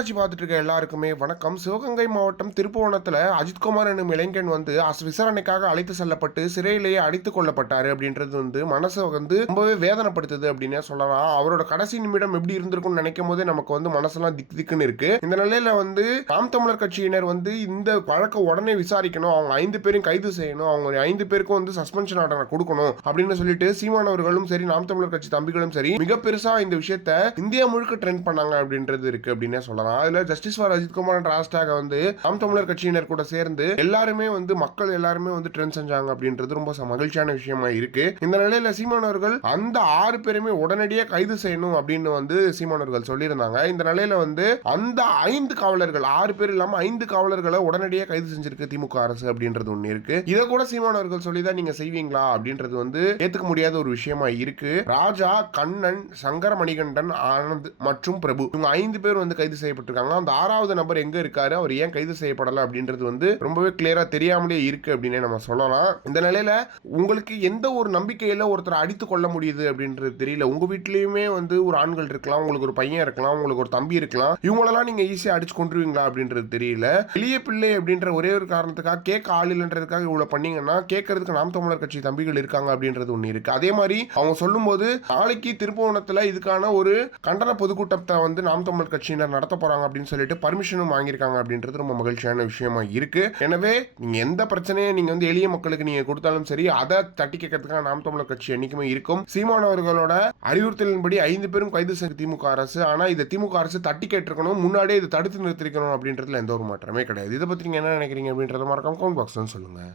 மன்னராட்சி பார்த்துட்டு இருக்க எல்லாருக்குமே வணக்கம். சிவகங்கை மாவட்டம் திருப்புவனத்தில் அஜித்குமார் என்னும் இளைஞன் வந்து அஸ் விசாரணைக்காக அழைத்து செல்லப்பட்டு சிறையிலேயே அடித்துக் கொள்ளப்பட்டாரு அப்படின்றது வந்து மனசை வந்து ரொம்பவே வேதனைப்படுத்துது அப்படின்னே சொல்லலாம். அவரோட கடைசி நிமிடம் எப்படி இருந்திருக்கும்னு நினைக்கும் போதே நமக்கு வந்து மனசெல்லாம் திக் திக்குன்னு இருக்கு. இந்த நிலையில வந்து நாம் தமிழர் கட்சியினர் வந்து இந்த வழக்கை உடனே விசாரிக்கணும். அவங்க ஐந்து பேரும் கைது செய்யணும். அவங்க ஐந்து பேருக்கும் வந்து சஸ்பென்ஷன் ஆர்டர் கொடுக்கணும் அப்படின்னு சொல்லிட்டு சீமானவர்களும் சரி நாம் தமிழர் கட்சி தம்பிகளும் சரி மிக பெருசா இந்த விஷயத்த இந்தியா முழுக்க ட்ரெண்ட் பண்ணாங்க அப்படின்றது இருக்கு அப்படின்னே சொல்லலாம். அதுல ஜஸ்டிஸ் ஃபார் அஜித்குமார் என்ற ஹேஷ்டாக வந்து நாம் தமிழர் கட்சியினர் கூட சேர்ந்து எல்லாருமே வந்து மக்கள் எல்லாருமே வந்து ட்ரெண்ட் செஞ்சாங்க அப்படின்றது ரொம்ப மகிழ்ச்சியான விஷயமா இருக்கு. இந்த நிலையில சீமானவர்கள் அந்த ஆறு பேருமே உடனடியே கைது செய்யணும் அப்படின்னு வந்து சீமானவர்கள் சொல்லியிருந்தாங்க. இந்த நிலையில வந்து அந்த ஐந்து காவலர்கள் ஆறு பேர் இல்லாம ஐந்து காவலர்களை உடனடியே கைது செஞ்சிருக்கு திமுக அரசு அப்படின்றது ஒண்ணு இருக்கு. இதை கூட சீமானவர்கள் சொல்லிதான் நீங்க செய்வீங்களா அப்படின்றது வந்து ஏத்துக்க முடியாத ஒரு விஷயமா இருக்கு. ராஜா கண்ணன் சங்கர மணிகண்டன் ஆனந்த் மற்றும் பிரபு இவங்க ஐந்து பேர் வந்து கைது செய்யப்பட்டிருக்காங்க அந்த ஆறாவது நபர் எங்க இருக்காரு? அவர் ஏன் கைது செய்யப்படலை அப்படின்றது வந்து ரொம்பவே கிளியரா தெரியாமலே இருக்கு அப்படின்னே நம்ம சொல்லலாம். இந்த நிலையில உங்களுக்கு எந்த ஒரு நம்பிக்கையில ஒருத்தர் அடித்து கொள்ள முடியுது அப்படின்றது தெரியல. உங்க வீட்லயுமே வந்து ஒரு ஆண்கள் இருக்கலாம் உங்களுக்கு ஒரு பையன் இருக்கலாம் உங்களுக்கு ஒரு தம்பி இருக்கலாம். இவங்களெல்லாம் நீங்க ஈஸியா அடிச்சு கொண்டுருவீங்களா அப்படின்றது தெரியல. எளிய பிள்ளை அப்படின்ற ஒரே ஒரு காரணத்துக்காக கேட்க ஆள் இல்லைன்றதுக்காக இவ்வளவு பண்ணீங்கன்னா கேட்கறதுக்கு நாம் தமிழர் கட்சி தம்பிகள் இருக்காங்க அப்படின்றது ஒண்ணு இருக்கு. அதே மாதிரி அவங்க சொல்லும்போது நாளைக்கு திருப்புவனத்துல இதுக்கான ஒரு கண்டன பொதுக்கூட்டத்தை வந்து நாம் தமிழர் கட்சியினர் நடத்த போகிறாங்க அப்படின்னு சொல்லிட்டு பர்மிஷனும் வாங்கியிருக்காங்க அப்படின்றது ரொம்ப மகிழ்ச்சியான விஷயமா இருக்கு. எனவே நீங்க எந்த பிரச்சனையை நீங்கள் வந்து எளிய மக்களுக்கு நீங்கள் கொடுத்தாலும் சரி அதை தட்டி கேட்கறதுக்காக நாம் தமிழர் கட்சி என்னைக்குமே இருக்கும். சீமானவர்களோட அறிவுறுத்தலின்படி ஐந்து பேரும் கைது செய்த திமுக அரசு. ஆனால் இதை திமுக அரசு தட்டி கேட்டிருக்கணும் முன்னாடியே இதை தடுத்து நிறுத்திருக்கணும் அப்படின்றதுல எந்த ஒரு மாற்றமே கிடையாது. இதை பற்றி நீங்கள் என்ன நினைக்கிறீங்க அப்படின்றத மறக்காம கமெண்ட் பாக்ஸ் சொல்லுங்கள்